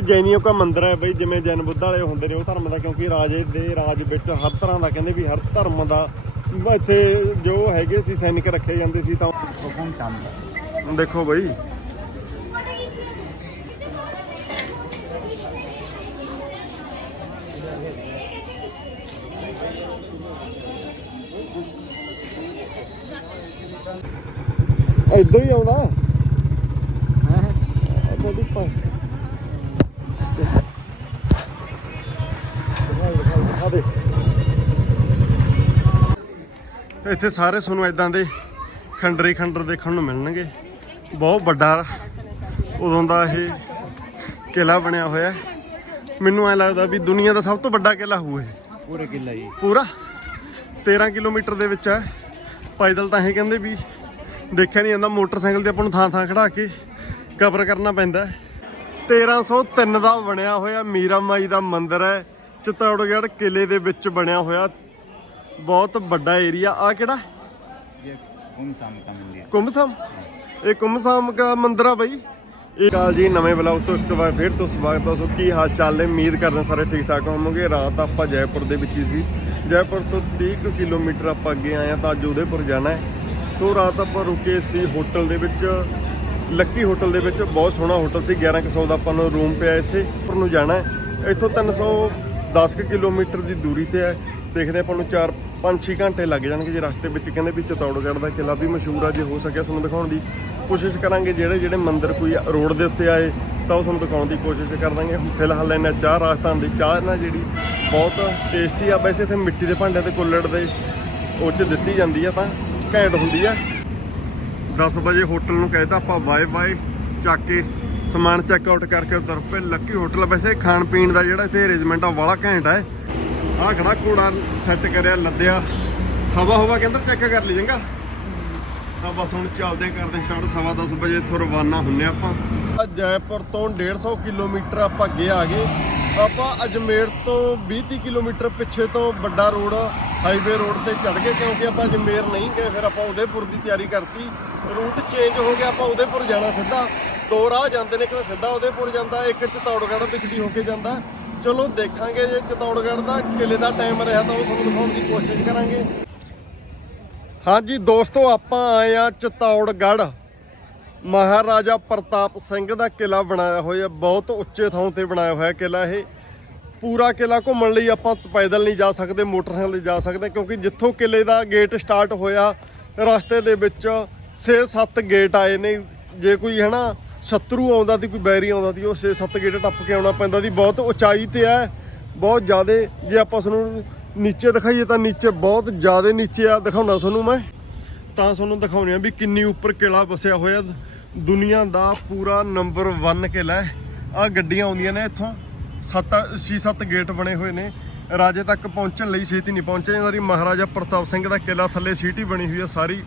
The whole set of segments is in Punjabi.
ਇਹ ਜੈਨੀਆਂ ਦਾ ਮੰਦਿਰ ਹੈ ਬਈ ਜਿਵੇਂ ਜੈਨ ਬੁੱਧ ਵਾਲੇ ਹੁੰਦੇ ਨੇ ਉਹ ਧਰਮ ਦਾ ਕਿਉਂਕਿ ਰਾਜੇ ਦੇ ਰਾਜ ਵਿੱਚ ਹਰ ਤਰ੍ਹਾਂ ਦਾ ਕਹਿੰਦੇ ਵੀ ਹਰ ਧਰਮ ਦਾ ਇੱਥੇ ਜੋ ਹੈਗੇ ਸੀ ਸੈਨਿਕ ਰੱਖੇ ਜਾਂਦੇ ਸੀ ਤਾਂ ਹੁਕਮ ਦੇਖੋ ਬਈ। ਇੱਧਰ ਹੀ ਆਉਣਾ। ਹੈ? ਤੁਹਾਡੀ ਪਾਸ। ਆਦੇ ਇੱਥੇ ਸਾਰੇ ਤੁਹਾਨੂੰ ਇਦਾਂ ਦੇ ਖੰਡਰੀ ਖੰਡਰ ਦੇਖਣ ਨੂੰ ਮਿਲਣਗੇ। ਬਹੁਤ ਵੱਡਾ ਉਦੋਂ ਦਾ ਇਹ ਕਿਲਾ ਬਣਿਆ ਹੋਇਆ ਮੈਨੂੰ ਐ ਲੱਗਦਾ ਵੀ ਦੁਨੀਆ ਦਾ ਸਭ ਤੋਂ ਵੱਡਾ ਕਿਲਾ ਹੋਊ ਇਹ। ਪੂਰਾ ਕਿਲਾ ਜੀ। ਪੂਰਾ? 13 ਕਿਲੋਮੀਟਰ ਦੇ ਵਿੱਚ ਹੈ। ਪੈਦਲ ਤਾਂ ਇਹ ਕਹਿੰਦੇ ਵੀ ਦੇਖਿਆ ਨਹੀਂ ਜਾਂਦਾ ਮੋਟਰਸਾਈਕਲ ਤੇ ਆਪਾਂ ਨੂੰ ਥਾਂ ਥਾਂ ਖੜਾ ਕੇ ਕਵਰ ਕਰਨਾ ਪੈਂਦਾ 1303 ਦਾ ਬਣਿਆ ਹੋਇਆ ਮੀਰਾ ਮਾਈ ਦਾ ਮੰਦਿਰ ਹੈ। ਚਿਤੌੜਗੜ੍ਹ ਕਿਲੇ ਦੇ ਵਿੱਚ ਬਣਿਆ ਹੋਇਆ ਬਹੁਤ ਵੱਡਾ ਏਰੀਆ। ਆ ਕਿਹੜਾ? ये ਇਹ ਕੁਮਸਾਮ ਦਾ ਮੰਦਿਰ ਆ ਬਈ। ਇਹ ਕਾਲ ਜੀ ਨਵੇਂ ਬਲੌਗ ਤੋਂ ਇੱਕ ਵਾਰ ਫਿਰ ਤੋਂ ਸਵਾਗਤ ਹੈ। ਸੋ ਕੀ ਹਾਲ ਚਾਲ ਨੇ? ਉਮੀਦ ਕਰਦੇ ਸਾਰੇ ਠੀਕ ਠਾਕ ਹੋਵੋਗੇ। ਰਾਤ ਆਪਾਂ ਜੈਪੁਰ ਦੇ ਵਿੱਚ ਹੀ ਸੀ। ਜੈਪੁਰ ਤੋਂ 30 ਕੁ ਕਿਲੋਮੀਟਰ ਆਪਾਂ ਅੱਗੇ ਆਏ ਆ ਤਾਂ ਅੱਜ ਉਦੇਪੁਰ ਜਾਣਾ ਹੈ। ਸੋ ਰਾਤ ਆਪਾਂ ਰੁਕੇ ਸੀ ਹੋਟਲ ਦੇ ਵਿੱਚ। ਲੱਕੀ ਹੋਟਲ ਦੇ ਵਿੱਚ। ਬਹੁਤ ਸੋਹਣਾ ਹੋਟਲ ਸੀ। 1100 ਦਾ ਆਪਾਂ ਨੂੰ ਰੂਮ ਪਿਆ ਇੱਥੇ। ਪਰ ਨੂੰ ਜਾਣਾ ਹੈ। ਇੱਥੋਂ 300 10 ਕਿਲੋਮੀਟਰ ਦੀ ਦੂਰੀ ਤੇ ਹੈ। ਦੇਖਦੇ ਆਪਾਂ ਨੂੰ 4 5-6 ਘੰਟੇ ਲੱਗ ਜਾਣਗੇ ਜੇ ਰਸਤੇ ਵਿੱਚ ਕਹਿੰਦੇ ਵੀ ਚਤੌੜਗੜ੍ਹ ਦਾ ਕਿਲਾ ਵੀ ਮਸ਼ਹੂਰ ਆ, ਜੇ ਹੋ ਸਕਿਆ ਤੁਹਾਨੂੰ ਦਿਖਾਉਣ ਦੀ ਕੋਸ਼ਿਸ਼ ਕਰਾਂਗੇ। ਜਿਹੜੇ ਜਿਹੜੇ ਮੰਦਰ ਕੋਈ ਰੋਡ ਦੇ ਉੱਤੇ ਆਏ, ਤਾਂ ਉਹ ਤੁਹਾਨੂੰ ਦਿਖਾਉਣ ਦੀ ਕੋਸ਼ਿਸ਼ ਕਰ ਦਾਂਗੇ। ਫਿਲਹਾਲ ਇਹਨਾਂ ਚਾਹ ਰਾਜਸਥਾਨ ਦੀ ਚਾਹ ਨਾ ਜਿਹੜੀ ਬਹੁਤ ਟੇਸਟੀ ਆ, ਵੈਸੇ ਇੱਥੇ ਮਿੱਟੀ ਦੇ ਭਾਂਡੇ ਤੇ ਕੁੱਲੜ ਦੇ ਉਹ ਚ ਦਿੱਤੀ ਜਾਂਦੀ ਆ, ਤਾਂ ਘੈਂਟ ਹੁੰਦੀ ਆ। 10 ਵਜੇ ਹੋਟਲ ਨੂੰ ਕਹਿਤਾ ਆਪਾਂ ਬਾਏ ਬਾਏ ਚੱਕ ਕੇ ਸਮਾਨ ਚੈੱਕ ਆਊਟ ਕਰਕੇ ਤੁਰ ਪਏ ਲੱਕੀ ਹੋਟਲ ਵੈਸੇ ਖਾਣ ਪੀਣ ਦਾ ਜਿਹੜਾ ਇੱਥੇ ਅਰੇਂਜਮੈਂਟ ਆ ਵਾਲਾ ਘੈਂਟ ਹੈ ਆਹ ਖੜਾ ਕੂੜਾ ਸੈੱਟ ਕਰਿਆ, ਲੱਦਿਆ। ਹਵਾ ਹਵਾ ਕਹਿੰਦਾ ਚੈੱਕ ਕਰ ਲਈ ਚੰਗਾ। ਤਾਂ ਬਸ ਹੁਣ ਚੱਲਦੇ ਕਰਦੇ ਸਟਾਰਟ ਸਵਾ 10 ਵਜੇ ਇੱਥੋਂ ਰਵਾਨਾ ਹੁੰਨੇ ਆਪਾਂ। ਜੈਪੁਰ ਤੋਂ 150 ਕਿਲੋਮੀਟਰ ਆਪਾਂ ਅੱਗੇ ਆ ਗਏ। ਆਪਾਂ ਅਜਮੇਰ ਤੋਂ 20-30 ਕਿਲੋਮੀਟਰ ਪਿੱਛੇ ਤੋਂ ਵੱਡਾ ਰੋਡ ਹਾਈਵੇ ਰੋਡ ਤੇ ਚੜ ਗਏ, ਕਿਉਂਕਿ ਆਪਾਂ ਅਜਮੇਰ ਨਹੀਂ ਗਏ, ਫਿਰ ਆਪਾਂ ਉਦੈਪੁਰ ਦੀ ਤਿਆਰੀ ਕਰਤੀ। ਰੂਟ ਚੇਂਜ ਹੋ ਗਿਆ, ਆਪਾਂ ਉਦੈਪੁਰ ਜਾਣਾ ਸਿੱਧਾ। ਦੋ ਰਾਹ ਜਾਂਦੇ ਨੇ, ਇੱਕ ਤਾਂ ਸਿੱਧਾ ਉਦੇਪੁਰ ਜਾਂਦਾ, ਇੱਕ ਚਤੌੜਗੜ੍ਹ ਵਿਖਦੀ ਹੋ ਕੇ ਜਾਂਦਾ। ਚਲੋ ਦੇਖਾਂਗੇ ਜੇ ਚਤੌੜਗੜ੍ਹ ਦਾ ਕਿਲੇ ਦਾ ਟਾਈਮ ਰਿਹਾ ਤਾਂ ਉਹ ਤੁਹਾਨੂੰ ਦਿਖਾਉਣ ਦੀ ਕੋਸ਼ਿਸ਼ ਕਰਾਂਗੇ। ਹਾਂਜੀ ਦੋਸਤੋ, ਆਪਾਂ ਆਏ ਆ ਚਤੌੜਗੜ੍ਹ। ਮਹਾਰਾਜਾ ਪ੍ਰਤਾਪ ਸਿੰਘ ਦਾ ਕਿਲਾ ਬਣਾਇਆ ਹੋਇਆ, ਬਹੁਤ ਉੱਚੇ ਥਾਂ ਤੇ ਬਣਾਇਆ ਹੋਇਆ ਕਿਲਾ ਇਹ। ਪੂਰਾ ਕਿਲਾ ਘੁੰਮਣ ਲਈ ਆਪਾਂ ਪੈਦਲ ਨਹੀਂ ਜਾ ਸਕਦੇ, ਮੋਟਰਸਾਈਕਲ ਤੇ ਜਾ ਸਕਦੇ, ਕਿਉਂਕਿ ਜਿੱਥੋਂ ਕਿਲੇ ਦਾ ਗੇਟ ਸਟਾਰਟ ਹੋਇਆ, ਰਸਤੇ ਦੇ ਵਿੱਚ 6-7 ਗੇਟ ਆਏ ਨੇ। ਜੇ ਕੋਈ ਹੈ ਨਾ ਸ਼ਤਰੂ ਆਉਂਦਾ ਸੀ, ਕੋਈ ਬੈਰੀ ਆਉਂਦਾ ਸੀ, ਉਹ 6-7 ਗੇਟ ਟੱਪ ਕੇ ਆਉਣਾ ਪੈਂਦਾ ਸੀ। ਬਹੁਤ ਉਚਾਈ ਤੇ ਹੈ, ਬਹੁਤ ਜ਼ਿਆਦਾ, ਜੇ ਆਪਾਂ ਤੁਹਾਨੂੰ ਨੀਚੇ ਦਿਖਾਈਏ ਤਾਂ ਨੀਚੇ ਬਹੁਤ ਜ਼ਿਆਦਾ ਨੀਚੇ ਆ, ਦਿਖਾਉਣਾ ਤੁਹਾਨੂੰ ਮੈਂ। ਤਾਂ ਤੁਹਾਨੂੰ ਦਿਖਾਉਣੇ ਆ ਵੀ ਕਿੰਨੀ ਉੱਪਰ ਕਿਲਾ ਵਸਿਆ ਹੋਇਆ। ਦੁਨੀਆ ਦਾ ਪੂਰਾ ਨੰਬਰ 1 ਕਿਲਾ ਹੈ। ਆ ਗੱਡੀਆਂ ਆਉਂਦੀਆਂ ਨੇ ਇੱਥੋਂ। 7 6-7 ਗੇਟ ਬਣੇ ਹੋਏ ਨੇ। ਰਾਜੇ ਤੱਕ ਪਹੁੰਚਣ ਲਈ ਛੇਤੀ ਨਹੀਂ ਪਹੁੰਚਿਆ। ਜਾਂਦੀ ਮਹਾਰਾਜਾ ਪ੍ਰਤਾਪ ਸਿੰਘ ਦਾ ਕਿਲਾ ਥੱਲੇ ਸੀਟੀ ਬਣੀ ਹੋਈ ਆ ਸਾਰੀ।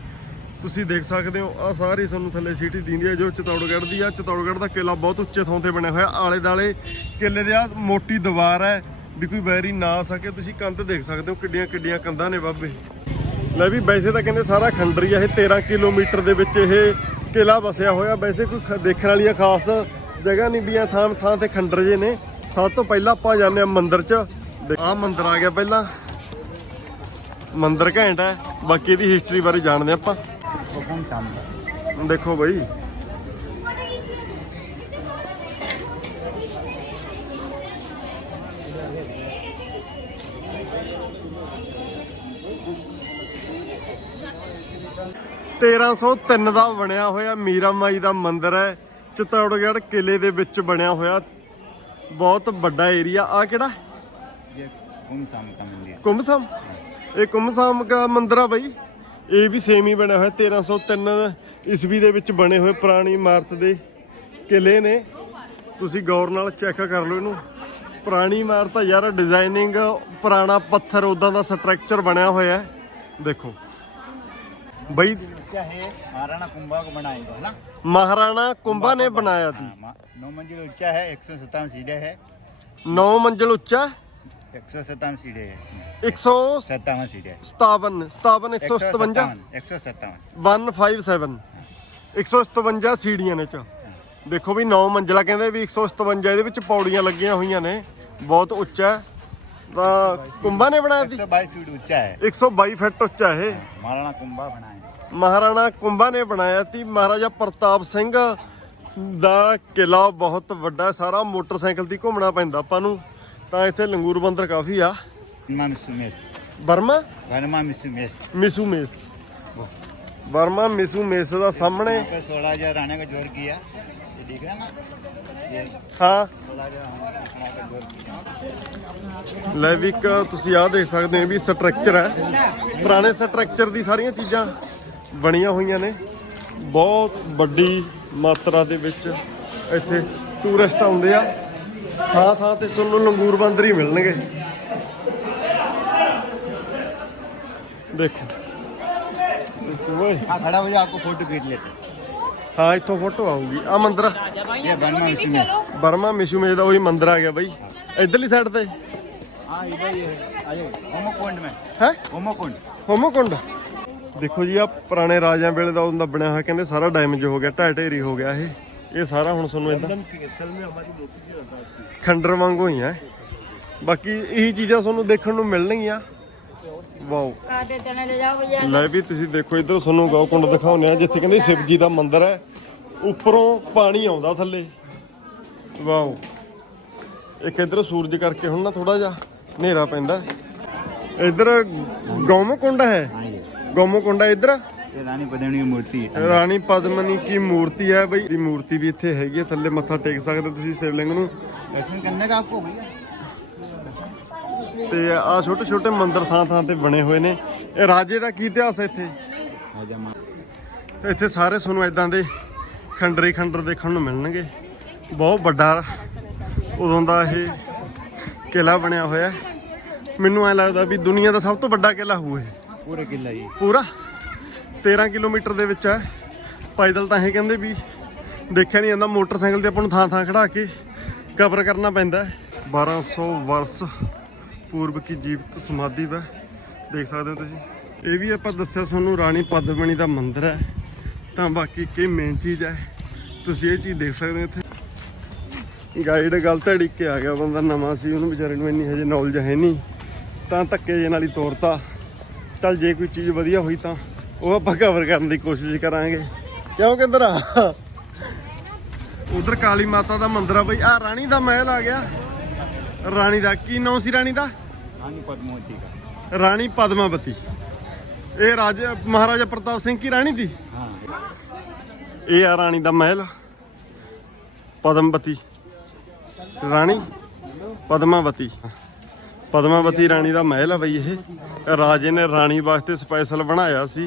ਤੁਸੀਂ ਦੇਖ ਸਕਦੇ ਹੋ ਆ ਸਾਰੀ ਤੁਹਾਨੂੰ ਥੱਲੇ ਸਿਟੀ ਦਿੰਦੀ ਹੈ ਜੋ ਚਤੌੜਗੜ੍ਹ ਦੀ ਆ, ਚਤੌੜਗੜ੍ਹ ਦਾ ਕਿਲਾ ਬਹੁਤ ਉੱਚੇ ਥਾਂ ਤੇ ਬਣਿਆ ਹੋਇਆ ਆਲੇ ਦਾਲੇ ਕਿਲੇ ਦੇ ਆ, ਮੋਟੀ ਦੀਵਾਰ ਹੈ, ਵੀ ਕੋਈ ਵੈਰੀ ਨਾ ਆ ਸਕੇ। ਤੁਸੀਂ ਕੰਧ ਦੇਖ ਸਕਦੇ ਹੋ ਕਿੱਡੀਆਂ ਕਿੱਡੀਆਂ ਕੰਧਾਂ ਨੇ ਬਾਬੇ। ਲੈ ਵੀ ਵੈਸੇ ਤਾਂ ਕਹਿੰਦੇ ਸਾਰਾ ਖੰਡਰੀ ਆ ਇਹ 13 ਕਿਲੋਮੀਟਰ ਦੇ ਵਿੱਚ ਇਹ ਕਿਲਾ ਵਸਿਆ ਹੋਇਆ। ਵੈਸੇ ਕੋਈ ਖ- ਦੇਖਣ ਵਾਲੀਆਂ ਖਾਸ ਜਗ੍ਹਾ ਨਹੀਂ, ਵੀ ਆ ਥਾਂ ਥਾਂ ਤੇ ਖੰਡਰ ਜੇ ਨੇ। ਸਭ ਤੋਂ ਪਹਿਲਾਂ ਆਪਾਂ ਜਾਂਦੇ ਆ ਮੰਦਿਰ 'ਚ। ਆਹ ਮੰਦਿਰ ਆ ਗਿਆ ਪਹਿਲਾਂ। ਮੰਦਿਰ ਘੈਂਟ ਹੈ, ਬਾਕੀ ਇਹਦੀ ਹਿਸਟਰੀ ਬਾਰੇ ਜਾਣਦੇ ਆਪਾਂ। हुकुम शाम का ਦੇਖੋ ਬਈ ਤੇਰਾਂ ਸੌ ਤਿੰਨ ਦਾ ਬਣਿਆ ਹੋਇਆ ਮੀਰਾ ਮਾਈ ਦਾ ਮੰਦਿਰ ਹੈ ਚਿੱਤੌੜਗੜ੍ਹ ਕਿਲੇ ਦੇ ਵਿੱਚ ਬਣਿਆ ਹੋਇਆ ਬਹੁਤ ਵੱਡਾ ਏਰੀਆ ਆ ਕਿਹੜਾ ये हुकुम शाम का मंदिर ਕੁੰਭਸਾਮ ਇਹ ਕੁੰਭਸਾਮ ਦਾ ਮੰਦਿਰ ਆ ਬਾਈ ਇਹ ਵੀ ਸੇਮ ਹੀ ਬਣਿਆ ਹੋਇਆ 1303 ਈਸਵੀ ਦੇ ਵਿੱਚ ਬਣੇ ਹੋਏ ਪੁਰਾਣੀ ਇਮਾਰਤ ਦੇ ਕਿਲੇ ਨੇ। ਤੁਸੀਂ ਗੌਰ ਨਾਲ ਚੈੱਕ ਕਰ ਲਓ ਇਹਨੂੰ। ਪੁਰਾਣੀ ਇਮਾਰਤ ਆ ਯਾਰ ਡਿਜ਼ਾਈਨਿੰਗ ਪੁਰਾਣਾ ਪੱਥਰ ਉਦਾਂ ਦਾ ਸਟਰਕਚਰ ਬਣਿਆ ਹੋਇਆ ਦੇਖੋ। ਬਈ ਮਹਾਰਾਣਾ ਕੁੰਭਾ ਨੇ। ਬਣਾਇਆ ਸੀ। ਨੌ ਮੰਜ਼ਿਲ ਉੱਚਾ ਹੈ 127 ਸੀੜੇ ਹੈ। 9 ਮੰਜ਼ਿਲ ਉੱਚਾ। एक सौ सत्तावन सीढ़े है इसमें 157 सत्तावन सीढ़े 57 157 एक सौ सत्तावन 157 157 ਸੀੜੀਆਂ ਨੇ ਚ ਦੇਖੋ ਵੀ 9 ਮੰਜ਼ਲਾ ਕਹਿੰਦੇ ਵੀ 157 ਇਹਦੇ ਵਿੱਚ ਪੌੜੀਆਂ ਲੱਗੀਆਂ ਹੋਈਆਂ ਨੇ ਬਹੁਤ ਉੱਚਾ ਹੈ ਤਾਂ ਕੁੰਭਾ ਨੇ ਬਣਾਇਆ एक ਸੀ सौ बाईस फीट ऊंचा है 122 ਫੁੱਟ ਉੱਚਾ ਇਹ महाराणा कुंभा बनाए ਮਹਾਰਾਣਾ ਕੁੰਭਾ ਨੇ ਬਣਾਇਆ ਸੀ ਮਹਾਰਾਜਾ ਪ੍ਰਤਾਪ ਸਿੰਘ ਦਾ ਕਿਲਾ ਬਹੁਤ ਵੱਡਾ ਸਾਰਾ ਮੋਟਰਸਾਈਕਲ ਤੇ ਹੀ ਘੁੰਮਣਾ ਪੈਂਦਾ ਆਪਾਂ ਨੂੰ ਤਾਂ ਇੱਥੇ ਲੰਗੂਰ ਬੰਦਰ ਕਾਫੀ ਆ वर्मा मिसुमेश ਬਰਮਾ वर्मा मिसुमेश ਮਿਸੂ ਮੇਸ ਬਰਮਾ ਮਿਸੂ ਮੇਸ ਦਾ ਸਾਹਮਣੇ यहाँ पे सोलह हजार आने का जोर किया ये दिख रहा है ना ये ਹਾਂ सोलह हजार आने का जोर किया ਲੈ ਵੀ ਇੱਕ ਤੁਸੀਂ ਆਹ ਦੇਖ ਸਕਦੇ ਹੋ ਵੀ ਸਟਰਕਚਰ ਹੈ ਪੁਰਾਣੇ ਸਟਰਕਚਰ ਦੀ ਸਾਰੀਆਂ ਚੀਜ਼ਾਂ ਬਣੀਆਂ ਹੋਈਆਂ ਨੇ ਬਹੁਤ ਵੱਡੀ ਮਾਤਰਾ ਦੇ ਵਿੱਚ ਇੱਥੇ ਟੂਰਿਸਟ ਆਉਂਦੇ ਆ ਥਾਂ ਥਾਂ ਤੇ ਤੁਹਾਨੂੰ ਲੰਗੂਰ ਬਾਂਦਰ ਹੀ ਮਿਲਣਗੇ ਦੇਖੋ ਦੇਖੋ ਓਏ हाँ खड़ा हो जाओ आपको फोटो खींच लेते ਹਾਂ ਇੱਥੋਂ ਫੋਟੋ ਆਊਗੀ ਆ ਮੰਦਿਰ ये वर्मा मिसुमेश ਬਰਮਾ ਮਿਸ਼ੂਮੇਸ਼ ਦਾ ਉਹੀ ਮੰਦਿਰ ਆ ਗਿਆ ਬਾਈ ਇਧਰਲੀ ਸਾਈਡ ਤੇ हाँ इधर ही है आइए होमोकुंड में ਹੈ होमोकुंड ਹੋਮੋਕੁੰਡ ਦੇਖੋ ਜੀ ਆ ਪੁਰਾਣੇ ਰਾਜਿਆਂ ਵੇਲੇ ਦਾ ਉਹਦਾ ਬਣਿਆ ਹੋਇਆ ਕਹਿੰਦੇ ਸਾਰਾ ਡੈਮੇਜ ਹੋ ਗਿਆ ਢਹਿ ਢੇਰੀ ਹੋ ਗਿਆ ਇਹ ਇਹ ਸਾਰਾ ਹੁਣ ਤੁਹਾਨੂੰ ਇਦਾਂ। ਖੰਡਰ ਵਾਂਗੂ ਹੀ ਹੈ। ਬਾਕੀ ਇਹੀ ਚੀਜ਼ਾਂ ਤੁਹਾਨੂੰ ਦੇਖਣ ਨੂੰ ਮਿਲਣਗੀਆਂ। ਵਾਓ। ਆਦੇ ਚਣੇ ਲੈ ਜਾਓ ਭਈਆ। ਲੈ ਵੀ ਤੁਸੀਂ ਦੇਖੋ ਇੱਧਰ ਤੁਹਾਨੂੰ ਗਾਉਕੁੰਡ ਦਿਖਾਉਂਦੇ ਆ ਜਿੱਥੇ ਕਹਿੰਦੇ ਸ਼ਿਵ ਜੀ ਦਾ ਮੰਦਿਰ ਹੈ। ਉੱਪਰੋਂ ਪਾਣੀ ਆਉਂਦਾ ਥੱਲੇ। ਵਾਓ। ਇੱਕ ਇੱਧਰ ਸੂਰਜ ਕਰਕੇ ਹੁਣ ਨਾ ਥੋੜਾ ਜਿਹਾ ਹਨੇਰਾ ਪੈਂਦਾ। ਇਧਰ ਗੌਮਕੁੰਡ ਹੈ। ਗੌਮਕੁੰਡ ਹੈ ਇੱਧਰ। ਰਾਣੀ ਪਦਮਨੀ ਦੀ ਮੂਰਤੀ ਹੈ। ਬਈ? ਦੀ ਮੂਰਤੀ ਵੀ ਇੱਥੇ ਹੈਗੀ ਹੈ ਥੱਲੇ ਮੱਥਾ ਟੇਕ ਸਕਦੇ ਤੁਸੀਂ ਸ਼ਿਵਲਿੰਗ ਨੂੰ। ਦਰਸ਼ਨ ਕਰਨੇ ਦਾ ਆਪਕੋ ਭਈਆ ਤੇ ਆ ਛੋਟੇ ਛੋਟੇ ਮੰਦਿਰ ਥਾਂ ਥਾਂ ਤੇ ਬਣੇ ਹੋਏ ਨੇ। ਇਹ ਰਾਜੇ ਦਾ ਕੀ ਇਤਿਹਾਸ ਹੈ ਇੱਥੇ? ਇੱਥੇ ਸਾਰੇ ਤੁਹਾਨੂੰ ਇਦਾਂ ਦੇ ਖੰਡਰੇ ਖੰਡਰ ਦੇਖਣ ਨੂੰ ਮਿਲਣਗੇ। ਬਹੁਤ ਵੱਡਾ ਉਦੋਂ ਦਾ ਇਹ ਕਿਲਾ ਬਣਿਆ ਹੋਇਆ ਮੈਨੂੰ ਐ ਲੱਗਦਾ ਵੀ ਦੁਨੀਆ ਦਾ ਸਭ ਤੋਂ ਵੱਡਾ ਕਿਲਾ ਹੋਊ ਇਹ। ਪੂਰਾ ਕਿਲਾ ਜੀ ਪੂਰਾ? 13 ਕਿਲੋਮੀਟਰ ਦੇ ਵਿੱਚ ਹੈ। ਪੈਦਲ ਤਾਂ ਇਹ ਕਹਿੰਦੇ ਵੀ ਦੇਖਿਆ ਨਹੀਂ ਜਾਂਦਾ, ਮੋਟਰਸਾਈਕਲ ਤੇ ਆਪਾਂ ਨੂੰ ਥਾਂ ਥਾਂ ਖੜਾ ਕੇ ਕਵਰ ਕਰਨਾ ਪੈਂਦਾ ਹੈ। 1200 ਵਰਸ ਪੂਰਬ ਕੀ ਜੀਵਤ ਸਮਾਧੀ ਵਾ। ਦੇਖ ਸਕਦੇ ਹੋ ਤੁਸੀਂ। ਇਹ ਵੀ ਆਪਾਂ ਦੱਸਿਆ ਤੁਹਾਨੂੰ, ਰਾਣੀ ਪਦਮਣੀ ਦਾ ਮੰਦਿਰ ਹੈ। ਤਾਂ ਬਾਕੀ ਕੀ ਮੇਨ ਚੀਜ਼ ਹੈ, ਤੁਸੀਂ ਇਹ ਚੀਜ਼ ਦੇਖ ਸਕਦੇ ਹੋ ਇੱਥੇ। ਗਾਈਡ ਗਲਤ ਅੜਿੱਕ ਕੇ ਆ ਗਿਆ ਬੰਦਾ, ਨਵਾਂ ਸੀ, ਉਹਨੂੰ ਵਿਚਾਰੇ ਨੂੰ ਇੰਨੀ ਹਜੇ ਨੌਲੇਜ ਹੈ ਨਹੀਂ। ਤਾਂ ਧੱਕੇ ਜੇ ਨਾਲ ਹੀ ਤੋਰਤਾ। ਚੱਲ ਜੇ ਕੋਈ ਚੀਜ਼ ਵਧੀਆ ਹੋਈ ਤਾਂ ਉਹ ਆਪਾਂ ਕਵਰ ਕਰਨ ਦੀ ਕੋਸ਼ਿਸ਼ ਕਰਾਂਗੇ। ਕਿਉਂ ਕਿੰਦਰਾ? ਉਧਰ ਕਾਲੀ ਮਾਤਾ ਦਾ ਮੰਦਿਰ ਆ ਬਈ। ਆ ਰਾਣੀ ਦਾ ਮਹਿਲ ਆ ਗਿਆ। ਰਾਣੀ ਦਾ ਕੀ ਨਾਮ ਸੀ ਰਾਣੀ ਦਾ? ਰਾਣੀ ਪਦਮਾਵਤੀ ਇਹ ਰਾਜੇ ਮਹਾਰਾਜਾ ਪ੍ਰਤਾਪ ਸਿੰਘ ਕੀ ਰਾਣੀ ਦੀ? ਇਹ ਆ ਰਾਣੀ ਦਾ ਮਹਿਲ। ਪਦਮਵਤੀ। ਰਾਣੀ ਪਦਮਾਵਤੀ। ਪਦਮਾਵਤੀ ਰਾਣੀ ਦਾ ਮਹਿਲ ਆ ਬਈ ਇਹ। ਰਾਜੇ ਨੇ ਰਾਣੀ ਵਾਸਤੇ ਸਪੈਸ਼ਲ ਬਣਾਇਆ ਸੀ।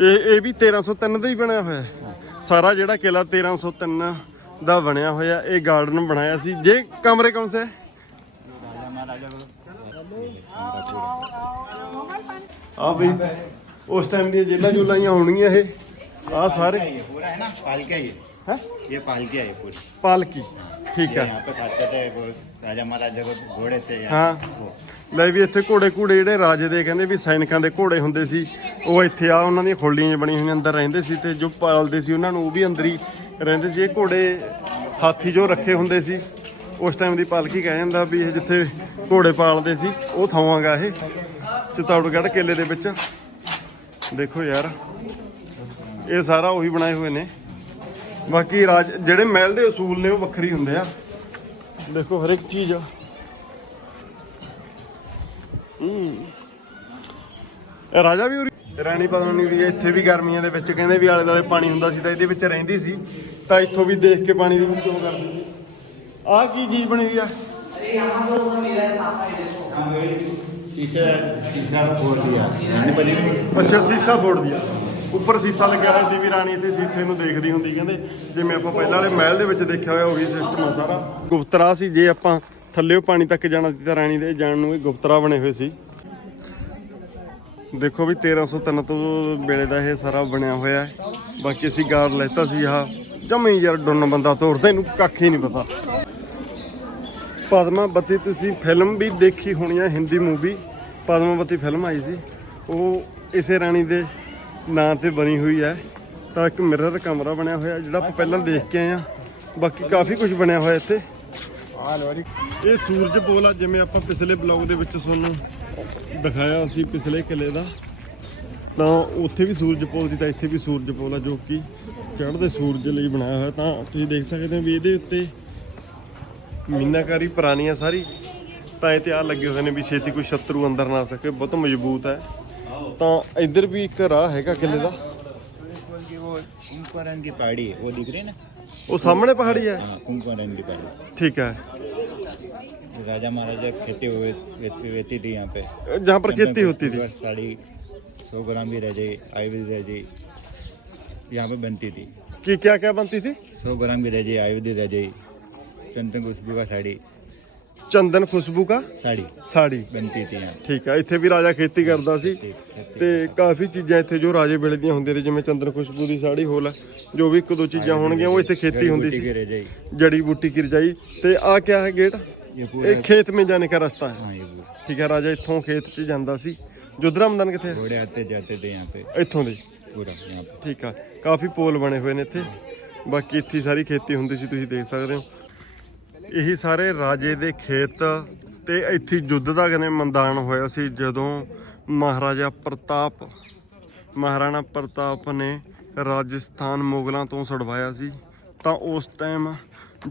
ਇਹ ਇਹ ਵੀ 1303 ਦਾ ਹੀ ਬਣਿਆ ਹੋਇਆ ਸਾਰਾ ਜਿਹੜਾ ਕਿਲਾ 1303 ਦਾ ਬਣਿਆ ਹੋਇਆ ਇਹ ਗਾਰਡਨ ਬਣਾਇਆ ਸੀ। ਜੇ ਕਮਰੇ ਕੌਣ ਸੇ? ਆ ਬਈ ਉਸ ਟਾਈਮ ਦੀਆਂ ਜੇਲਾਂ ਜੁਲਾਈਆਂ ਹੋਣਗੀਆਂ ਇਹ। ਆ ਸਾਰੇ। ਪੂਰਾ ਹੈ ਨਾ? ਪਾਲਕੀ ਹੈ ਇਹ ਪਾਲਕੀ ਹੈ ਪੂਰੀ। ਪਾਲਕੀ। ਠੀਕ ये ਹੈ यहाँ पे खाते थे वो राजा महाराजा को घोड़े थे यहाँ ਹਾਂ वो ਲੈ ਵੀ ਇੱਥੇ ਘੋੜੇ ਘੂੜੇ ਜਿਹੜੇ ਰਾਜੇ ਦੇ ਕਹਿੰਦੇ ਵੀ ਸੈਨਿਕਾਂ ਦੇ ਘੋੜੇ ਹੁੰਦੇ ਸੀ ਉਹ ਇੱਥੇ ਆ ਉਹਨਾਂ ਦੀਆਂ ਖੋਲੀਆਂ ਜਿਹੀਆਂ ਬਣੀਆਂ ਹੋਈਆਂ ਅੰਦਰ ਰਹਿੰਦੇ ਸੀ ਤੇ ਜੋ ਪਾਲਦੇ ਸੀ ਉਹਨਾਂ ਨੂੰ ਉਹ ਵੀ ਅੰਦਰ ਹੀ ਰਹਿੰਦੇ ਸੀ ਇਹ ਘੋੜੇ ਹਾਥੀ ਜੋ ਰੱਖੇ ਹੁੰਦੇ ਸੀ ਉਸ ਟਾਈਮ ਦੀ ਪਾਲਕੀ ਕਹਿ ਜਾਂਦਾ ਵੀ ਇਹ ਜਿੱਥੇ ਘੋੜੇ ਪਾਲਦੇ ਸੀ ਉਹ ਥਾਵਾਂਗਾ ਇਹ ਚਿਤੌੜਗੜ੍ਹ ਕਿਲੇ ਦੇ ਵਿੱਚ ਦੇਖੋ ਯਾਰ ਇਹ ਸਾਰਾ ਉਹੀ ਬਣਾਏ ਹੋਏ ਨੇ ਬਾਕੀ ਰਾਜ ਜਿਹੜੇ ਮਹਿਲ ਦੇ ਅਸੂਲ ਨੇ ਉਹ ਵੱਖਰੀ ਹੁੰਦੇ ਆ ਦੇਖੋ ਹਰ ਇੱਕ ਚੀਜ਼ ਆ ਇਹ ਰਾਜਾ ਵੀ ਉਰੀ ਰਾਣੀ ਪਦਮਨੀ ਵੀ ਇੱਥੇ ਵੀ ਗਰਮੀਆਂ ਦੇ ਵਿੱਚ ਕਹਿੰਦੇ ਵੀ ਆਲੇ ਦੁਆਲੇ ਪਾਣੀ ਹੁੰਦਾ ਸੀ ਤਾਂ ਇਹਦੇ ਵਿੱਚ ਰਹਿੰਦੀ ਸੀ ਤਾਂ ਇੱਥੋਂ ਵੀ ਦੇਖ ਕੇ ਪਾਣੀ ਦੀ ਵਰਤੋਂ ਕਰਦੀ ਸੀ ਆਹ ਕੀ ਚੀਜ਼ ਬਣੀ ਹੋਈ ਆ शीशा शीशा फोड़ दिया रानी पद्मिनी ਅੱਛਾ ਸੀਸਾ ਬੋਰਡ ਦੀ ਆ ਉੱਪਰ ਸੀਸਾ ਲੱਗਿਆ ਹੋਇਆ ਸੀ ਵੀ ਰਾਣੀ ਇੱਥੇ ਸੀਸੇ ਨੂੰ ਦੇਖਦੀ ਹੁੰਦੀ, ਕਹਿੰਦੇ ਜਿਵੇਂ ਆਪਾਂ ਪਹਿਲਾਂ ਵਾਲੇ ਮਹਿਲ ਦੇ ਵਿੱਚ ਦੇਖਿਆ ਹੋਇਆ, ਉਹੀ ਸਿਸਟਮ ਆ ਸਾਰਾ। ਗੁਪਤਰਾ ਸੀ, ਜੇ ਆਪਾਂ ਥੱਲੇੋਂ ਪਾਣੀ ਤੱਕ ਜਾਣਾ ਸੀ ਤਾਂ ਰਾਣੀ ਦੇ, ਜਾਣ ਨੂੰ ਇਹ ਗੁਪਤਰਾ ਬਣੇ ਹੋਏ ਸੀ। ਦੇਖੋ ਵੀ 1303 ਤੋਂ ਵੇਲੇ ਦਾ ਇਹ ਸਾਰਾ ਬਣਿਆ ਹੋਇਆ ਹੈ। ਬਾਕੀ ਅਸੀਂ ਗਾਰ ਲੈਤਾ ਸੀ ਆਹ, ਜਮੇ ਯਾਰ ਡੁੰਨ ਬੰਦਾ ਤੋੜਦਾ ਇਹਨੂੰ ਕੱਖ ਹੀ ਨਹੀਂ ਪਤਾ। ਪਦਮਾਵਤੀ, ਤੁਸੀਂ ਫਿਲਮ ਵੀ ਦੇਖੀ ਹੋਣੀ ਹੈ, ਹਿੰਦੀ ਮੂਵੀ ਪਦਮਾਵਤੀ ਫਿਲਮ ਆਈ ਸੀ। ਉਹ ਇਸੇ ਰਾਣੀ ਦੇ ਨਾਂ ਤੇ ਬਣੀ ਹੋਈ ਹੈ। ਤਾਂ ਇੱਕ ਮਿਰਰ ਕਮਰਾ ਬਣਿਆ ਹੋਇਆ, ਜਿਹੜਾ ਆਪਾਂ ਪਹਿਲਾਂ ਦੇਖ ਕੇ ਆਏ ਆ ਬਾਕੀ ਕਾਫੀ ਕੁਝ ਬਣਿਆ ਹੋਇਆ ਇੱਥੇ। ਆ ਇਹ ਸੂਰਜ ਪੋਲ ਆ, ਜਿਵੇਂ ਆਪਾਂ ਪਿਛਲੇ ਬਲੌਗ ਦੇ ਵਿੱਚ ਤੁਹਾਨੂੰ ਦਿਖਾਇਆ ਸੀ, ਪਿਛਲੇ ਕਿਲੇ ਦਾ। ਤਾਂ ਉੱਥੇ ਵੀ ਸੂਰਜ ਪੋਲ ਸੀ, ਤਾਂ ਇੱਥੇ ਵੀ ਸੂਰਜ ਪੋਲ ਆ, ਜੋ ਕਿ ਚੜ੍ਹਦੇ ਸੂਰਜ ਲਈ ਬਣਾਇਆ ਹੋਇਆ। ਤਾਂ ਤੁਸੀਂ ਦੇਖ ਸਕਦੇ ਹੋ ਵੀ ਇਹਦੇ ਉੱਤੇ ਮੀਨਾਕਾਰੀ ਪੁਰਾਣੀ ਆ ਸਾਰੀ। ਤਾਂ ਇਹ ਤੇ ਆ ਲੱਗੇ ਹੋਏ ਨੇ ਵੀ ਛੇਤੀ ਕੋਈ ਸ਼ਤਰੂ ਅੰਦਰ ਨਾ ਆ ਸਕੇ, ਬਹੁਤ ਮਜ਼ਬੂਤ ਹੈ। ਤਾਂ ਇੱਧਰ ਵੀ ਇੱਕ ਰਾਹ ਹੈਗਾ ਕਿਲੇ ਦਾ की वो कुंकुमरंग की पहाड़ी है वो दिख रही है ना ਉਹ ਸਾਹਮਣੇ ਪਹਾੜੀ ਹੈ हाँ कुंकुमरंग की पहाड़ी ठीक है राजा महाराजा खेती हुए रहती रहती थी यहाँ पे जहाँ पर खेती होती थी बस साड़ी सौ ग्राम भी रह जाए आई भी रह जाए यहाँ पे बनती थी कि क्या क्या बनती थी सौ ग्राम की रह जाए आयुर्वेद रह जाए चंदन खुशबू का साड़ी ਚੰਦਨ ਖੁਸ਼ਬੂ का साड़ी ਸਾੜੀ बनती थी यहाँ ਠੀਕ ਹੈ ਇੱਥੇ ਵੀ ਰਾਜਾ ਖੇਤੀ ਕਰਦਾ ਸੀ पे खेती- ਤੇ ਕਾਫੀ ਚੀਜ਼ਾਂ ਇੱਥੇ ਜੋ ਰਾਜੇ ਵੇਲੇ ਦੀਆਂ ਹੁੰਦੀਆਂ ਨੇ ਜਿਵੇਂ ਚੰਦਨ ਖੁਸ਼ਬੂ ਦੀ ਸਾੜੀ ਹੋਲ ਹੈ ਜੋ ਵੀ ਇੱਕ ਦੋ ਚੀਜ਼ਾਂ ਹੋਣਗੀਆਂ ਉਹ ਇੱਥੇ ਖੇਤੀ जड़ी ਹੁੰਦੀ बूटी ਸੀ की रह जाए ਜੜੀ ਬੂਟੀ ਕੀ ਰਜਾਈ ਤੇ ਆ ਕਿਆ ਹੈ ਗੇਟ ये पूरा ਇਹ ਖੇਤ ਮੇ ਜਾਣੇ ਦਾ ਰਸਤਾ ਹੈ हाँ ये पूरा ਠੀਕ ਹੈ ਰਾਜਾ ਇੱਥੋਂ ਖੇਤ 'ਚ ਜਾਂਦਾ ਸੀ ਜੁਦਰਾ ਮਦਨ ਕਿੱਥੇ ਹੈ घोड़े आते जाते थे यहाँ पे ਇੱਥੋਂ ਦੇ पूरा यहाँ पे ਠੀਕ ਆ ਕਾਫੀ ਪੋਲ ਬਣੇ ਹੋਏ ਨੇ ਇੱਥੇ ਬਾਕੀ ਇੱਥੇ ਸਾਰੀ ਖੇਤੀ ਹੁੰਦੀ ਸੀ ਤੁਸੀਂ ਦੇਖ ਸਕਦੇ ਹੋ ਇਹੀ ਸਾਰੇ ਰਾਜੇ ਦੇ ਖੇਤ ਤੇ ਇੱਥੇ ਯੁੱਧ ਦਾ ਕਹਿੰਦੇ ਮੈਦਾਨ ਹੋਇਆ ਸੀ ਜਦੋਂ ਮਹਾਰਾਜਾ ਪ੍ਰਤਾਪ, ਮਹਾਰਾਣਾ ਪ੍ਰਤਾਪ ਨੇ ਰਾਜਸਥਾਨ ਮੁਗਲਾਂ ਤੋਂ ਛਡਵਾਇਆ ਸੀ। ਤਾਂ ਉਸ ਟਾਈਮ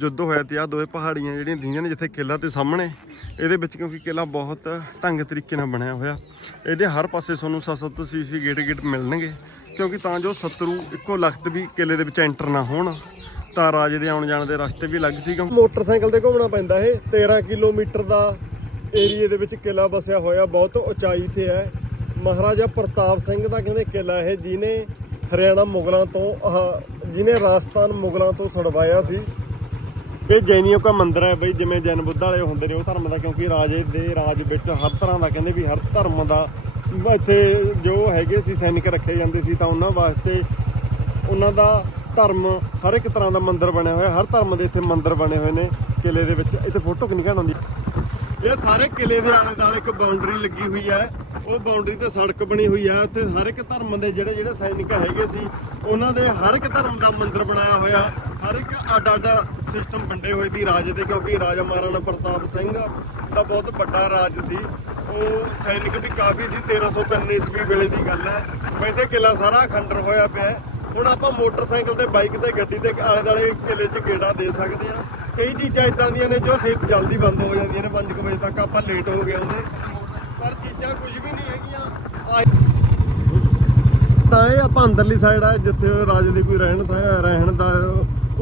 ਯੁੱਧ ਹੋਇਆ ਤੇ ਆ ਦੋਵੇਂ ਪਹਾੜੀਆਂ ਜਿਹੜੀਆਂ ਦਿੰਦੀਆਂ ਨੇ ਜਿੱਥੇ ਕਿਲਾ ਤੇ ਸਾਹਮਣੇ, ਇਹਦੇ ਵਿੱਚ ਕਿਉਂਕਿ ਕਿਲਾ ਬਹੁਤ ਢੰਗ ਤਰੀਕੇ ਨਾਲ ਬਣਿਆ ਹੋਇਆ। ਇਹਦੇ ਹਰ ਪਾਸੇ ਤੁਹਾਨੂੰ ਸੱਤ ਸੀਸੀ ਗੇਟ ਗੇਟ ਮਿਲਣਗੇ, ਕਿਉਂਕਿ ਤਾਂ ਜੋ ਸ਼ਤਰੂ ਇੱਕੋ ਲਖਤ ਵੀ ਕਿਲੇ ਦੇ ਵਿੱਚ ਐਂਟਰ ਨਾ ਹੋਣ। ਤਾਂ ਰਾਜੇ ਦੇ ਆਉਣ ਜਾਣ ਦੇ ਰਸਤੇ ਵੀ ਅਲੱਗ ਸੀਗਾ ਮੋਟਰਸਾਈਕਲ ਤੇ ਘੁੰਮਣਾ ਪੈਂਦਾ ਇਹ। 13 ਕਿਲੋਮੀਟਰ ਦਾ ਏਰੀਏ ਦੇ ਵਿੱਚ ਕਿਲਾ ਵਸਿਆ ਹੋਇਆ, ਬਹੁਤ ਉਚਾਈ ਤੇ ਹੈ। ਮਹਾਰਾਜਾ ਪ੍ਰਤਾਪ ਸਿੰਘ ਦਾ ਕਹਿੰਦੇ ਕਿਲਾ ਇਹ, ਜਿਹਨੇ ਹਰਿਆਣਾ ਮੁਗਲਾਂ ਤੋਂ, ਆਹ, ਜਿਹਨੇ ਰਾਜਸਥਾਨ ਮੁਗਲਾਂ ਤੋਂ ਛਡਵਾਇਆ ਸੀ। ਇਹ ਜੈਨੀਓ ਦਾ ਮੰਦਿਰ ਹੈ ਬਈ, ਜਿਵੇਂ ਜੈਨ ਬੁੱਧ ਵਾਲੇ ਹੁੰਦੇ ਨੇ ਉਹ ਧਰਮ ਦਾ, ਕਿਉਂਕਿ ਰਾਜੇ ਦੇ ਰਾਜ ਵਿੱਚ ਹਰ ਤਰ੍ਹਾਂ ਦਾ ਕਹਿੰਦੇ ਵੀ ਹਰ ਧਰਮ ਦਾ, ਇੱਥੇ ਜੋ ਹੈਗੇ ਸੀ, ਸੈਨਿਕ ਰੱਖੇ ਜਾਂਦੇ ਸੀ, ਤਾਂ ਉਹਨਾਂ ਵਾਸਤੇ ਉਹਨਾਂ ਦਾ ਧਰਮ ਹਰ ਇੱਕ ਤਰ੍ਹਾਂ ਦਾ ਮੰਦਿਰ ਬਣਿਆ ਹੋਇਆ, ਹਰ ਧਰਮ ਦੇ ਇੱਥੇ ਮੰਦਿਰ ਬਣੇ ਹੋਏ ਨੇ ਕਿਲੇ ਦੇ ਵਿੱਚ। ਇੱਥੇ ਫੋਟੋ ਕਿੰਨੀ ਘਣ ਆਉਂਦੀ ਇਹ ਸਾਰੇ ਕਿਲੇ ਦੇ ਆਲੇ ਦੁਆਲੇ ਇੱਕ ਬਾਉਂਡਰੀ ਲੱਗੀ ਹੋਈ ਹੈ। ਉਹ ਬਾਉਂਡਰੀ ਤੇ ਸੜਕ ਬਣੀ ਹੋਈ ਹੈ। ਉੱਥੇ ਹਰ ਇੱਕ ਧਰਮ ਦੇ ਜਿਹੜੇ ਜਿਹੜੇ ਸੈਨਿਕ ਹੈਗੇ ਸੀ, ਉਹਨਾਂ ਦੇ ਹਰ ਇੱਕ ਧਰਮ ਦਾ ਮੰਦਿਰ ਬਣਾਇਆ ਹੋਇਆ। ਹਰ ਇੱਕ ਅੱਡ ਅੱਡ ਸਿਸਟਮ ਵੰਡੇ ਹੋਏ ਦੀ। ਰਾਜ ਦੇ ਕਿਉਂਕਿ ਰਾਜਾ ਮਹਾਰਾਣਾ ਪ੍ਰਤਾਪ ਸਿੰਘ ਦਾ ਬਹੁਤ ਵੱਡਾ ਰਾਜ ਸੀ। ਉਹ ਸੈਨਿਕ ਵੀ ਕਾਫੀ ਸੀ। 1303 ਈਸਵੀ ਵੇਲੇ ਦੀ ਗੱਲ ਹੈ। ਵੈਸੇ ਕਿਲਾ ਸਾਰਾ ਖੰਡਰ ਹੋਇਆ ਪਿਆ ਹੁਣ ਆਪਾਂ ਮੋਟਰਸਾਈਕਲ ਤੇ, ਬਾਈਕ ਤੇ, ਗੱਡੀ ਤੇ ਆਲੇ ਦੁਆਲੇ ਕਿਲੇ 'ਚ ਗੇੜਾ ਦੇ ਸਕਦੇ ਆ ਕਈ ਚੀਜ਼ਾਂ ਇਦਾਂ ਦੀਆਂ ਨੇ ਜੋ ਸੇਤ ਜਲਦੀ ਬੰਦ ਹੋ ਜਾਂਦੀਆਂ ਨੇ 5 ਵਜੇ ਤੱਕ ਆਪਾਂ ਲੇਟ ਹੋ ਗਏ ਹੁੰਦੇ। ਪਰ ਚੀਜ਼ਾਂ ਕੁਝ ਵੀ ਨਹੀਂ ਹੈਗੀਆਂ। ਤਾਂ ਇਹ ਆਪਾਂ ਅੰਦਰਲੀ ਸਾਈਡ ਆ, ਜਿੱਥੇ ਰਾਜੇ ਦੇ ਕੋਈ ਰਹਿਣ ਸਹਿ- ਰਹਿਣ ਦਾ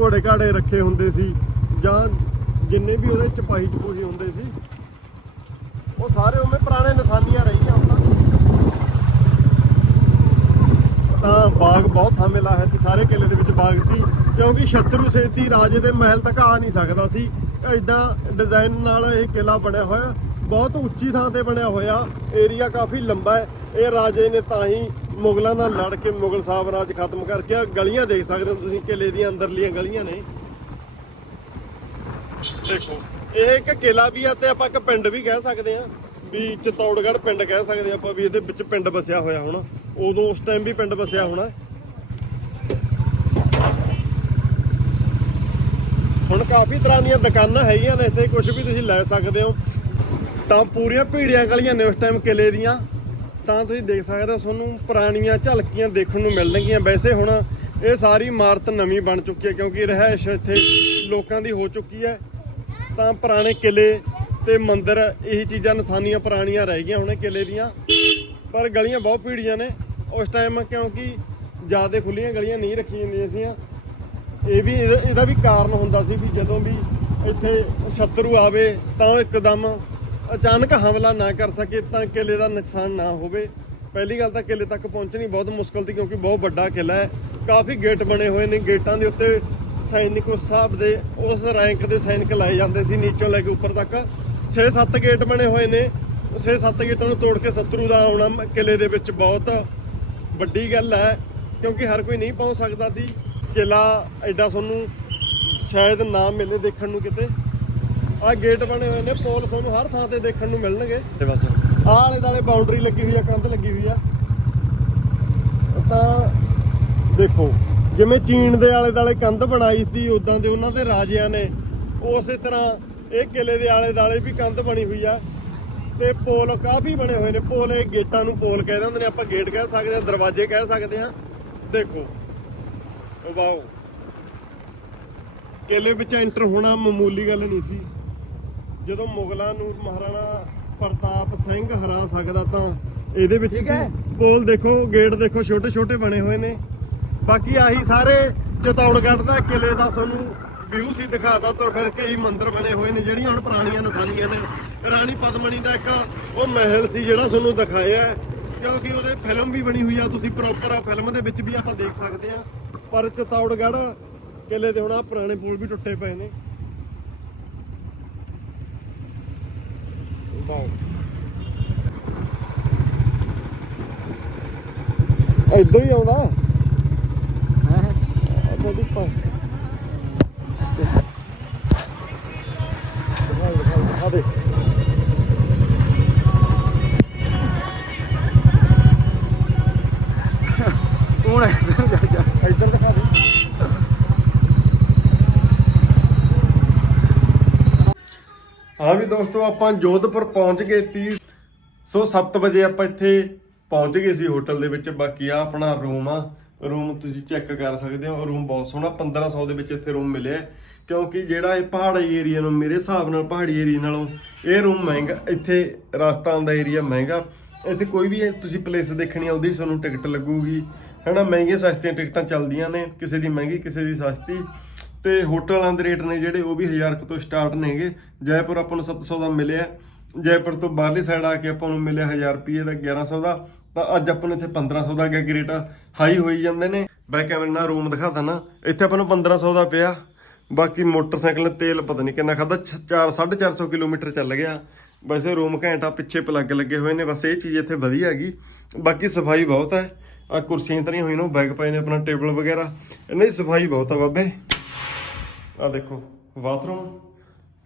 ਘੋੜੇ ਘਾੜੇ ਰੱਖੇ ਹੁੰਦੇ ਸੀ, ਜਾਂ ਜਿੰਨੇ ਵੀ ਉਹਦੇ ਚਪਾਹੀ ਚਪੂਹੀ ਹੁੰਦੇ ਸੀ, ਉਹ ਸਾਰੇ ਉਵੇਂ ਪੁਰਾਣੇ ਨਿਸ਼ਾਨੀਆਂ ਰਹੀਆਂ। ਹੁਣ ਤਾਂ ਬਾਗ ਬਹੁਤ ਥਾਂ ਮਿਲਾ ਹੈ ਤੇ ਸਾਰੇ ਕਿਲੇ ਦੇ ਵਿੱਚ ਬਾਗ ਸੀ, ਕਿਉਂਕਿ ਸ਼ਤਰੂ ਸੇਤੀ ਰਾਜੇ ਦੇ ਮਹਿਲ ਤੱਕ ਆ ਨਹੀਂ ਸਕਦਾ ਸੀ। ਇਦਾਂ ਡਿਜ਼ਾਈਨ ਨਾਲ ਇਹ ਕਿਲਾ ਬਣਿਆ ਹੋਇਆ, ਬਹੁਤ ਉੱਚੀ ਥਾਂ ਤੇ ਬਣਿਆ ਹੋਇਆ ਏਰੀਆ ਕਾਫੀ ਲੰਬਾ ਹੈ। ਇਹ ਰਾਜੇ ਨੇ ਤਾਂ ਹੀ ਮੁਗਲਾਂ ਨਾਲ ਲੜ ਕੇ ਮੁਗਲ ਸਾਮਰਾਜ ਖਤਮ ਕਰਕੇ ਆਹ ਗਲੀਆਂ ਦੇਖ ਸਕਦੇ ਹੋ ਤੁਸੀਂ, ਕਿਲੇ ਦੀਆਂ ਅੰਦਰਲੀਆਂ ਗਲੀਆਂ ਨੇ। ਦੇਖੋ, ਇਹ ਇੱਕ ਕਿਲਾ ਵੀ ਆ ਤੇ ਆਪਾਂ ਇੱਕ ਪਿੰਡ ਵੀ ਕਹਿ ਸਕਦੇ ਆ ਵੀ ਚਤੌੜਗੜ ਪਿੰਡ ਕਹਿ ਸਕਦੇ ਆਪਾਂ ਵੀ ਇਹਦੇ ਵਿੱਚ ਪਿੰਡ ਵਸਿਆ ਹੋਇਆ ਹੁਣ। ਉਦੋਂ ਉਸ ਟਾਈਮ ਵੀ ਪਿੰਡ ਵਸਿਆ ਹੋਣਾ। ਹੁਣ ਕਾਫੀ ਤਰ੍ਹਾਂ ਦੀਆਂ ਦੁਕਾਨਾਂ ਹੈਗੀਆਂ ਨੇ ਇੱਥੇ ਕੁਝ ਵੀ ਤੁਸੀਂ ਲੈ ਸਕਦੇ ਹੋ। ਤਾਂ ਪੂਰੀਆਂ ਭੀੜੀਆਂ ਗਲੀਆਂ ਨੇ ਉਸ ਟਾਈਮ ਕਿਲੇ ਦੀਆਂ। ਤਾਂ ਤੁਸੀਂ ਦੇਖ ਸਕਦੇ ਹੋ, ਤੁਹਾਨੂੰ ਪੁਰਾਣੀਆਂ ਝਲਕੀਆਂ ਦੇਖਣ ਨੂੰ ਮਿਲਣਗੀਆਂ। ਵੈਸੇ ਹੁਣ ਇਹ ਸਾਰੀ ਇਮਾਰਤ ਨਵੀਂ ਬਣ ਚੁੱਕੀ ਹੈ ਕਿਉਂਕਿ ਰਹਿائش ਇੱਥੇ ਲੋਕਾਂ ਦੀ ਹੋ ਚੁੱਕੀ ਹੈ। ਤਾਂ ਪੁਰਾਣੇ ਕਿਲੇ ਤੇ ਮੰਦਿਰ, ਇਹੀ ਚੀਜ਼ਾਂ ਨਿਸ਼ਾਨੀਆਂ ਪੁਰਾਣੀਆਂ ਰਹਿ ਗਈਆਂ ਹੁਣ ਇਹ ਕਿਲੇ ਦੀਆਂ। ਪਰ ਗਲੀਆਂ ਬਹੁਤ ਭੀੜੀਆਂ ਨੇ। ਉਸ ਟਾਈਮ ਕਿਉਂਕਿ ਜ਼ਿਆਦਾ ਖੁੱਲੀਆਂ ਗਲੀਆਂ ਨਹੀਂ ਰੱਖੀਆਂ ਜਾਂਦੀਆਂ ਸੀਆਂ। ਇਹ ਵੀ, ਇਹਦਾ ਇਹਦਾ ਵੀ ਕਾਰਨ ਹੁੰਦਾ ਸੀ ਵੀ ਜਦੋਂ ਵੀ ਇੱਥੇ ਸ਼ਤਰੂ ਆਵੇ ਤਾਂ ਉਹ ਇੱਕਦਮ ਅਚਾਨਕ ਹਮਲਾ ਨਾ ਕਰ ਸਕੇ ਤਾਂ ਕਿਲੇ ਦਾ ਨੁਕਸਾਨ ਨਾ ਹੋਵੇ। ਪਹਿਲੀ ਗੱਲ ਤਾਂ ਕਿਲੇ ਤੱਕ ਪਹੁੰਚਣੀ ਬਹੁਤ ਮੁਸ਼ਕਲ ਸੀ ਕਿਉਂਕਿ ਬਹੁਤ ਵੱਡਾ ਕਿਲਾ ਹੈ। ਕਾਫੀ ਗੇਟ ਬਣੇ ਹੋਏ ਨੇ। ਗੇਟਾਂ ਦੇ ਉੱਤੇ ਸੈਨਿਕ ਉਸ ਹਿਸਾਬ ਦੇ, ਉਸ ਰੈਂਕ ਦੇ ਸੈਨਿਕ ਲਾਏ ਜਾਂਦੇ ਸੀ ਨੀਚੋਂ ਲੈ ਕੇ ਉੱਪਰ ਤੱਕ। 6-7 ਗੇਟ ਬਣੇ ਹੋਏ ਨੇ। 6-7 ਗੇਟਾਂ ਨੂੰ ਤੋੜ ਕੇ ਸ਼ਤਰੂ ਦਾ ਆਉਣਾ ਕਿਲੇ ਦੇ ਵਿੱਚ ਬਹੁਤ ਵੱਡੀ ਗੱਲ ਹੈ ਕਿਉਂਕਿ ਹਰ ਕੋਈ ਨਹੀਂ ਪਹੁੰਚ ਸਕਦਾ ਸੀ। ਕਿਲਾ ਐਡਾ ਤੁਹਾਨੂੰ ਸ਼ਾਇਦ ਨਾ ਮਿਲੇ ਦੇਖਣ ਨੂੰ ਕਿਤੇ। ਆ ਗੇਟ ਬਣੇ ਹੋਏ ਨੇ ਪੋਲ ਤੁਹਾਨੂੰ ਹਰ ਥਾਂ ਤੇ ਦੇਖਣ ਨੂੰ ਮਿਲਣਗੇ। ਬਸ। ਆਹ ਆਲੇ ਦਾਲੇ ਬਾਉਂਡਰੀ ਲੱਗੀ ਹੋਈ ਆ ਕੰਧ ਲੱਗੀ ਹੋਈ ਆ। ਤਾਂ ਦੇਖੋ ਜਿਵੇਂ ਚੀਨ ਦੇ ਆਲੇ ਦਾਲੇ ਕੰਧ ਬਣਾਈ ਸੀ ਉਦਾਂ ਦੇ ਉਹਨਾਂ ਦੇ ਰਾਜਿਆਂ ਨੇ ਉਸੇ ਤਰ੍ਹਾਂ ਇਹ ਕਿਲੇ ਦੇ ਆਲੇ ਦਾਲੇ ਵੀ ਕੰਧ ਬਣੀ ਹੋਈ ਆ ਤੇ ਪੋਲ ਕਾਫੀ ਬਣੇ ਹੋਏ ਨੇ। ਪੋਲ ਇਹ ਗੇਟਾਂ ਨੂੰ ਪੋਲ ਕਹਿੰਦੇ ਹੁੰਦੇ ਨੇ। ਆਪਾਂ ਗੇਟ ਕਹਿ ਸਕਦੇ ਆ ਦਰਵਾਜ਼ੇ ਕਹਿ ਸਕਦੇ ਆ ਦੇਖੋ। ਵਾਓ। ਕਿਲੇ ਵਿੱਚ ਐਂਟਰ ਹੋਣਾ ਮਾਮੂਲੀ ਗੱਲ ਨਹੀਂ ਸੀ। ਜਦੋਂ ਮੁਗਲਾਂ ਨੂੰ ਮਹਾਰਾਣਾ ਪ੍ਰਤਾਪ ਸਿੰਘ ਹਰਾ ਸਕਦਾ ਤਾਂ ਇਹਦੇ ਵਿੱਚ ਪੋਲ ਦੇਖੋ ਗੇਟ ਦੇਖੋ ਛੋਟੇ ਛੋਟੇ ਬਣੇ ਹੋਏ ਨੇ। ਬਾਕੀ ਆਹੀ ਸਾਰੇ ਚਤੌੜਗੜ੍ਹ ਦਾ ਕਿਲੇ ਦਾ ਤੁਹਾਨੂੰ ਵਿਊ ਸੀ ਦਿਖਾਤਾ ਤੁਰ ਫਿਰ ਕੇ ਹੀ ਮੰਦਿਰ ਬਣੇ ਹੋਏ ਨੇ ਜਿਹੜੀਆਂ ਹੁਣ ਪੁਰਾਣੀਆਂ ਨਿਸ਼ਾਨੀਆਂ ਨੇ। ਰਾਣੀ ਪਦਮਣੀ ਦਾ ਇੱਕ ਉਹ ਮਹਿਲ ਸੀ ਜਿਹੜਾ ਤੁਹਾਨੂੰ ਦਿਖਾਇਆ ਹੈ, ਕਿਉਂਕਿ ਉਹਦੇ ਫਿਲਮ ਵੀ ਬਣੀ ਹੋਈ ਆ ਤੁਸੀਂ ਪ੍ਰੋਪਰ ਆ ਫਿਲਮ ਦੇ ਵਿੱਚ ਵੀ ਆਪਾਂ ਦੇਖ ਸਕਦੇ ਆ। ਪਰ ਚਤੌੜਗੜ੍ਹ ਕਿਲੇ ਦੇ ਹੁਣ ਆ ਪੁਰਾਣੇ ਪੁਲ ਵੀ ਟੁੱਟੇ ਪਏ ਨੇ। ਵਾਓ ਹੀ ਆਉਂਦਾ हाँ ਅੱਛਾ ਦੀ ਕੌਣ ਆ ਵੀ ਦੋਸਤੋ ਆਪਾਂ ਜੋਧਪੁਰ ਪਹੁੰਚ ਗਏ 30 ਸੋ 7 ਵਜੇ ਆਪਾਂ ਇੱਥੇ ਪਹੁੰਚ ਗਏ ਸੀ ਹੋਟਲ ਦੇ ਵਿੱਚ। ਬਾਕੀ ਆ ਆਪਣਾ ਰੂਮ ਆ। ਰੂਮ ਤੁਸੀਂ ਚੈੱਕ ਕਰ ਸਕਦੇ ਹੋ। ਰੂਮ ਬਹੁਤ ਸੋਹਣਾ 1500 ਦੇ ਵਿੱਚ ਇੱਥੇ ਰੂਮ ਮਿਲਿਆ। ਕਿਉਂਕਿ ਜਿਹੜਾ ਇਹ ਪਹਾੜੀ ਏਰੀਆ ਨੂੰ ਮੇਰੇ ਹਿਸਾਬ ਨਾਲ ਪਹਾੜੀ ਏਰੀਆ ਨਾਲੋਂ ਇਹ ਰੂਮ ਮਹਿੰਗਾ, ਇੱਥੇ ਰਾਜਸਥਾਨ ਦਾ ਏਰੀਆ ਮਹਿੰਗਾ। ਇੱਥੇ ਕੋਈ ਵੀ ਤੁਸੀਂ ਪਲੇਸ ਦੇਖਣੀ ਆ, ਉਹਦੀ ਤੁਹਾਨੂੰ ਟਿਕਟ ਲੱਗੂਗੀ। ਹਨਾ ਮਹਿੰਗੇ ਸਸਤੀਆਂ ਟਿਕਟਾਂ ਚੱਲਦੀਆਂ ਨੇ, ਕਿਸੇ ਦੀ ਮਹਿੰਗੀ, ਕਿਸੇ ਦੀ ਸਸਤੀ। ਤੇ ਹੋਟਲਾਂ ਦੇ ਰੇਟ ਨੇ ਜਿਹੜੇ, ਉਹ ਵੀ 1000 ਕੁ ਤੋਂ ਸਟਾਰਟ ਨੇਗੇ। ਜੈਪੁਰ ਆਪਾਂ ਨੂੰ 700 ਦਾ ਮਿਲਿਆ। ਜੈਪੁਰ ਤੋਂ ਬਾਹਰਲੀ ਸਾਈਡ ਆ ਕੇ ਆਪਾਂ ਨੂੰ ਮਿਲਿਆ 1000 ਰੁਪਏ ਦਾ 1100 ਦਾ। ਤਾਂ ਅੱਜ ਆਪਾਂ ਨੂੰ ਇੱਥੇ 1500 ਦਾ ਗਿਆ ਰੇਟ ਹਾਈ ਹੋਈ ਜਾਂਦੇ ਨੇ। ਬੈਕ ਕੈਮਰੇ ਨਾਲ ਰੂਮ ਦਿਖਾ ਨਾ ਇੱਥੇ ਆਪਾਂ ਨੂੰ 1500 ਦਾ ਪਿਆ। ਬਾਕੀ ਮੋਟਰਸਾਈਕਲ ਤੇਲ ਪਤਾ ਨਹੀਂ ਕਿੰਨਾ ਖਾਦਾ 4 450 ਕਿਲੋਮੀਟਰ ਚੱਲ ਗਿਆ। ਵੈਸੇ ਰੂਮ ਘੈਂਟਾ ਪਿੱਛੇ ਪਲੱਗ ਲੱਗੇ ਹੋਏ ਨੇ, ਬਸ ਇਹ ਚੀਜ਼ ਇੱਥੇ ਵਧੀਆ ਹੈਗੀ। ਬਾਕੀ ਸਫ਼ਾਈ ਬਹੁਤ ਹੈ। ਆ ਕੁਰਸੀਆਂ ਤਰੀਆਂ ਹੋਈਆਂ ਨੇ ਬੈਗ ਪਏ ਨੇ ਆਪਣਾ ਟੇਬਲ ਵਗੈਰਾ। ਇਹਨਾਂ ਦੀ ਸਫ਼ਾਈ ਬਹੁਤ ਆ ਬਾਬੇ। ਆ ਦੇਖੋ ਬਾਥਰੂਮ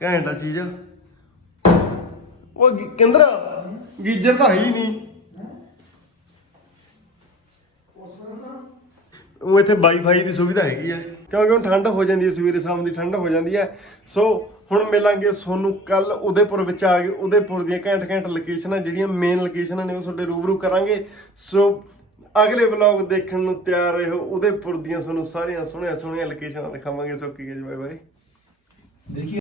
ਘੈਂਟਾ ਚੀਜ਼। ਆ ਉਹ ਗੀ- ਕਿੰਦਰਾ, ਗੀਜਰ ਤਾਂ ਹੈ ਹੀ ਨਹੀਂ। ਉਹ ਇੱਥੇ ਵਾਈਫਾਈ ਦੀ ਸੁਵਿਧਾ ਹੈਗੀ ਹੈ ਕਿਉਂਕਿ ਹੁਣ ਠੰਡ ਹੋ ਜਾਂਦੀ ਹੈ, ਸਵੇਰੇ ਸ਼ਾਮ ਦੀ ਠੰਡ ਹੋ ਜਾਂਦੀ ਹੈ। ਸੋ ਹੁਣ ਮਿਲਾਂਗੇ ਸੋਨੂੰ ਕੱਲ ਉਦੇਪੁਰ ਵਿੱਚ ਆ ਕੇ, ਉਦੇਪੁਰ ਦੀਆਂ ਘੈਂਟ ਘੈਂਟ ਲੋਕੇਸ਼ਨਾਂ ਜਿਹੜੀਆਂ ਮੇਨ ਲੋਕੇਸ਼ਨਾਂ ਨੇ, ਉਹ ਤੁਹਾਡੇ ਰੂਬਰੂ ਕਰਾਂਗੇ। ਸੋ ਅਗਲੇ ਵਲੌਗ ਦੇਖਣ ਨੂੰ ਤਿਆਰ ਰਹੋ, ਉਦੇਪੁਰ ਦੀਆਂ ਤੁਹਾਨੂੰ ਸਾਰੀਆਂ ਸੋਹਣੀਆਂ ਸੋਹਣੀਆਂ ਲੋਕੇਸ਼ਨਾਂ ਦਿਖਾਵਾਂਗੇ ਸੋ ਕੀ ਬਾਏ ਬਾਏ ਦੇਖੀਏ